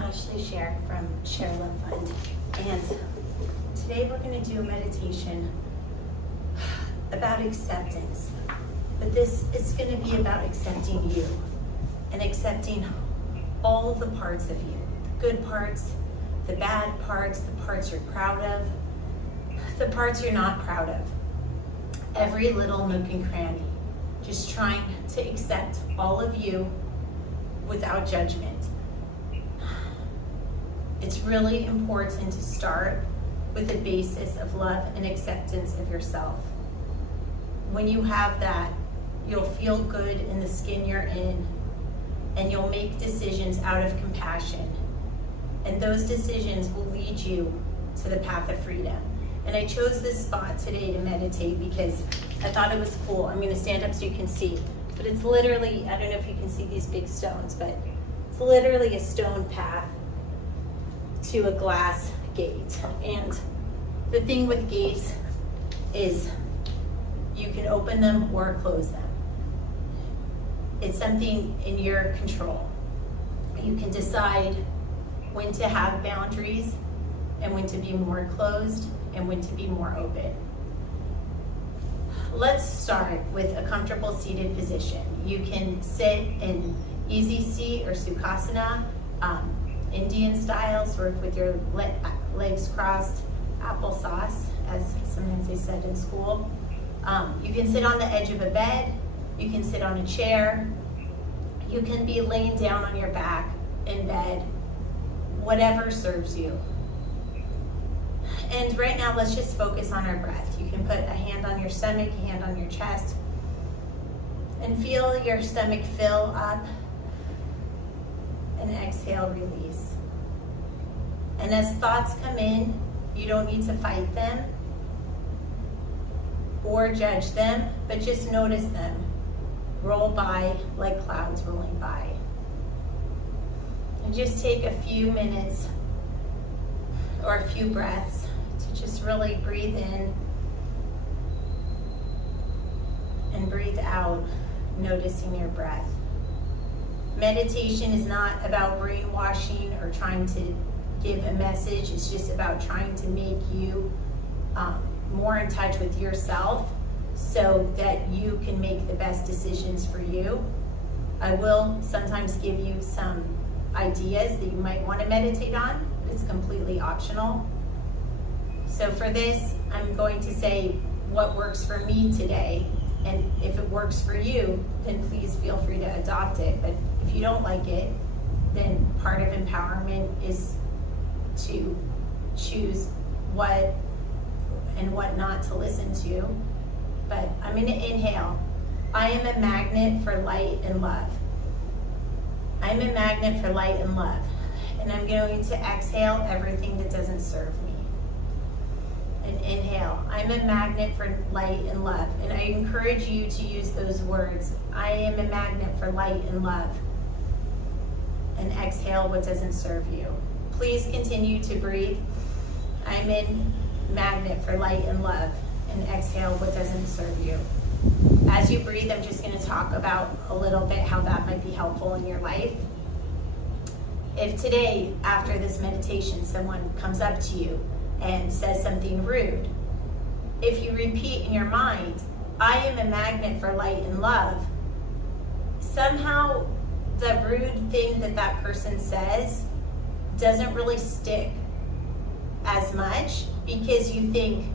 Ashley Share from ShareLove.Fund, and today we're going to do a meditation about acceptance. But this is going to be about accepting you and accepting all of the parts of you, the good parts, the bad parts, the parts you're proud of, the parts you're not proud of, every little nook and cranny. Just trying to accept all of you without judgment. It's really important to start with a basis of love and acceptance of yourself. When you have that, you'll feel good in the skin you're in, and you'll make decisions out of compassion. And those decisions will lead you to the path of freedom. And I chose this spot today to meditate because I thought it was cool. I'm gonna stand up so you can see. But it's literally, I don't know if you can see these big stones, but it's literally a stone path to a glass gate. And the thing with gates is you can open them or close them. It's something in your control. You can decide when to have boundaries and when to be more closed and when to be more open. Let's start with a comfortable seated position. You can sit in easy seat or Sukhasana, Indian style, sort of with your legs crossed, applesauce, as sometimes they said in school. You can sit on the edge of a bed. You can sit on a chair. You can be laying down on your back in bed, whatever serves you. And right now, let's just focus on our breath. You can put a hand on your stomach, a hand on your chest, and feel your stomach fill up, and exhale, release. And as thoughts come in, you don't need to fight them or judge them, but just notice them roll by like clouds rolling by. And just take a few minutes or a few breaths to just really breathe in and breathe out, noticing your breath. Meditation is not about brainwashing or trying to give a message. It's just about trying to make you more in touch with yourself so that you can make the best decisions for you. I will sometimes give you some ideas that you might want to meditate on, but it's completely optional. So for this, I'm going to say what works for me today, and if it works for you, then please feel free to adopt it. But if you don't like it, then part of empowerment is to choose what and what not to listen to. But I'm going to inhale. I am a magnet for light and love. I'm a magnet for light and love. And I'm going to exhale everything that doesn't serve me. And inhale. I'm a magnet for light and love. And I encourage you to use those words. I am a magnet for light and love. And exhale what doesn't serve you. Please continue to breathe. I'm a magnet for light and love. And exhale what doesn't serve you. As you breathe, I'm just going to talk about a little bit how that might be helpful in your life. If today, after this meditation, someone comes up to you and says something rude, if you repeat in your mind, I am a magnet for light and love, somehow the rude thing that that person says doesn't really stick as much because you think,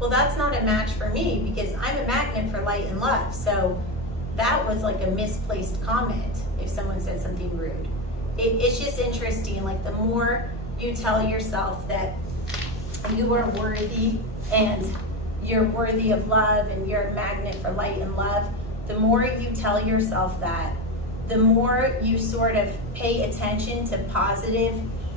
well, that's not a match for me because I'm a magnet for light and love. So that was like a misplaced comment if someone said something rude. It's just interesting, like the more you tell yourself that you are worthy and you're worthy of love and you're a magnet for light and love, the more you tell yourself that, the more you sort of pay attention to positive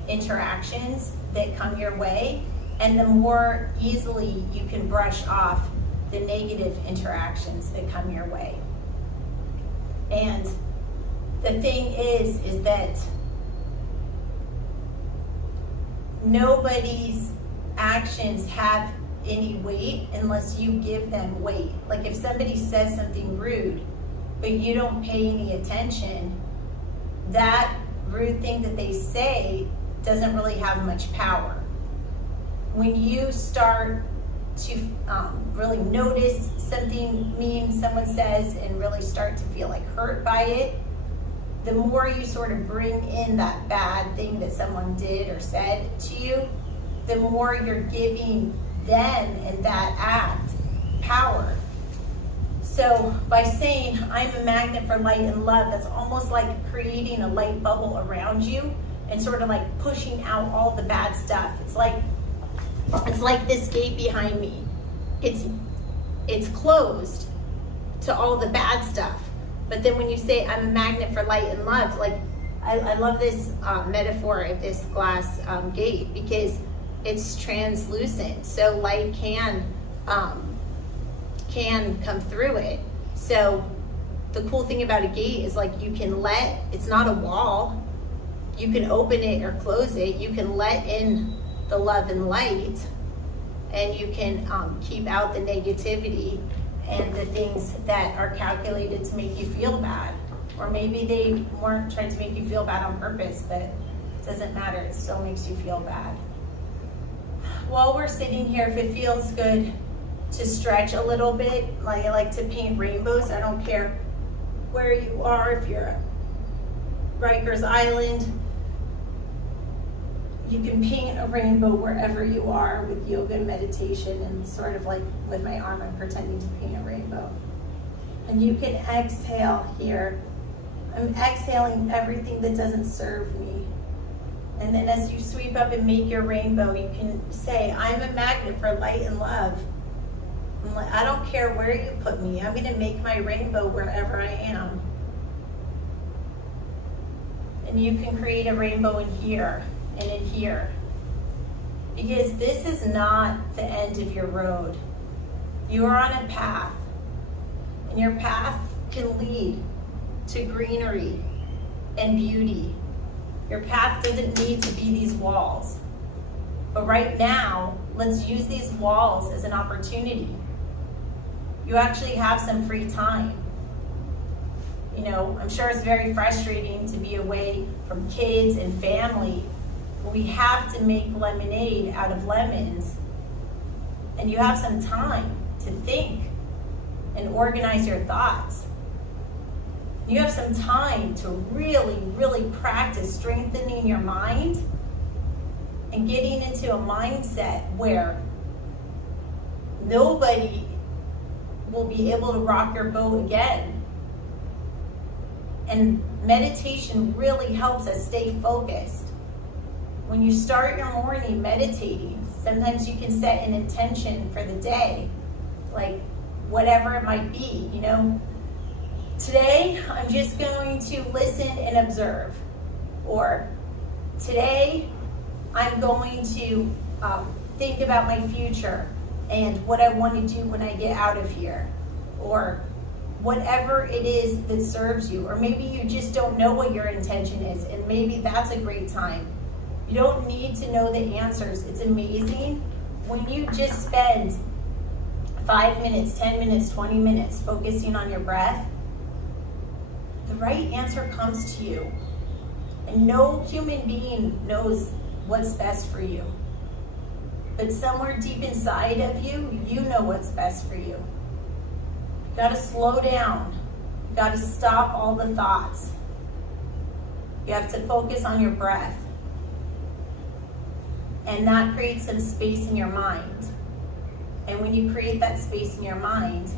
interactions that come your way, and the more easily you can brush off the negative interactions that come your way. And the thing is that nobody's actions have any weight unless you give them weight. Like if somebody says something rude, but you don't pay any attention, that rude thing that they say doesn't really have much power. When you start to really notice something mean someone says and really start to feel like hurt by it, the more you sort of bring in that bad thing that someone did or said to you, the more you're giving them and that act power. So by saying, I'm a magnet for light and love, that's almost like creating a light bubble around you and sort of like pushing out all the bad stuff. It's like this gate behind me. It's closed to all the bad stuff. But then when you say, I'm a magnet for light and love, like I love this metaphor of this glass gate, because it's translucent, so light can come through it. So the cool thing about a gate is like it's not a wall. You can open it or close it. You can let in the love and light, and you can keep out the negativity and the things that are calculated to make you feel bad. Or maybe they weren't trying to make you feel bad on purpose, but it doesn't matter, it still makes you feel bad. While we're sitting here, if it feels good to stretch a little bit, like I like to paint rainbows. I don't care where you are, if you're at Rikers Island, you can paint a rainbow wherever you are with yoga and meditation, and sort of like with my arm, I'm pretending to paint a rainbow. And you can exhale here. I'm exhaling everything that doesn't serve me. And then as you sweep up and make your rainbow, you can say, I'm a magnet for light and love. I don't care where you put me. I'm going to make my rainbow wherever I am. And you can create a rainbow in here and in here. Because this is not the end of your road. You are on a path. And your path can lead to greenery and beauty. Your path doesn't need to be these walls. But right now, let's use these walls as an opportunity. You actually have some free time. You know, I'm sure it's very frustrating to be away from kids and family. But we have to make lemonade out of lemons. And you have some time to think and organize your thoughts. You have some time to really, really practice strengthening your mind and getting into a mindset where nobody will be able to rock your boat again. And meditation really helps us stay focused. When you start your morning meditating, sometimes you can set an intention for the day, like whatever it might be, you know. Today, I'm just going to listen and observe. Or today, I'm going to think about my future and what I want to do when I get out of here. Or whatever it is that serves you. Or maybe you just don't know what your intention is, and maybe that's a great time. You don't need to know the answers. It's amazing when you just spend 5 minutes, 10 minutes, 20 minutes focusing on your breath. The right answer comes to you. And no human being knows what's best for you. But somewhere deep inside of you, you know what's best for you. You gotta slow down. You gotta stop all the thoughts. You have to focus on your breath. And that creates some space in your mind. And when you create that space in your mind,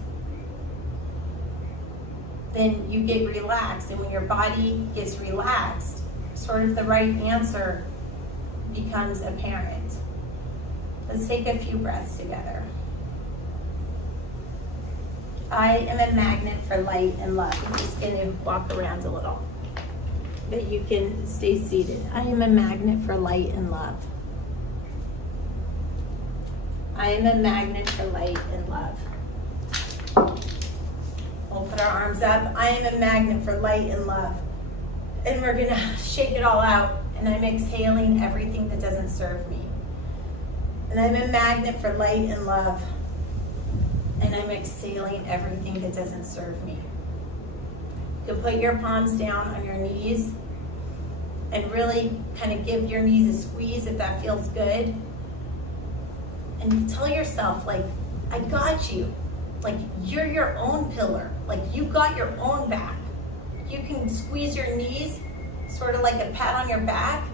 then you get relaxed. And when your body gets relaxed, sort of the right answer becomes apparent. Let's take a few breaths together. I am a magnet for light and love. I'm just going to walk around a little, but you can stay seated. I am a magnet for light and love. I am a magnet for light and love. We'll put our arms up. I am a magnet for light and love. And we're going to shake it all out. And I'm exhaling everything that doesn't serve me. And I'm a magnet for light and love. And I'm exhaling everything that doesn't serve me. You can put your palms down on your knees. and really kind of give your knees a squeeze if that feels good. And tell yourself, like, I got you. Like, you're your own pillar. Like, you got your own back. You can squeeze your knees, sort of like a pat on your back.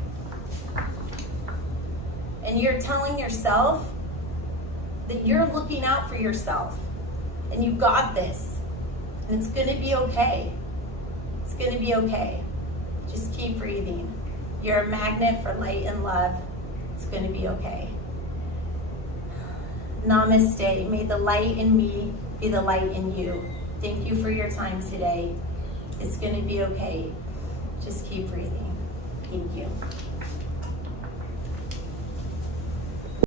And you're telling yourself that you're looking out for yourself. And you got this. And it's gonna be okay. It's gonna be okay. Just keep breathing. You're a magnet for light and love. It's gonna be okay. Namaste. May the light in me be the light in you. Thank you for your time today. It's gonna be okay. Just keep breathing. Thank you.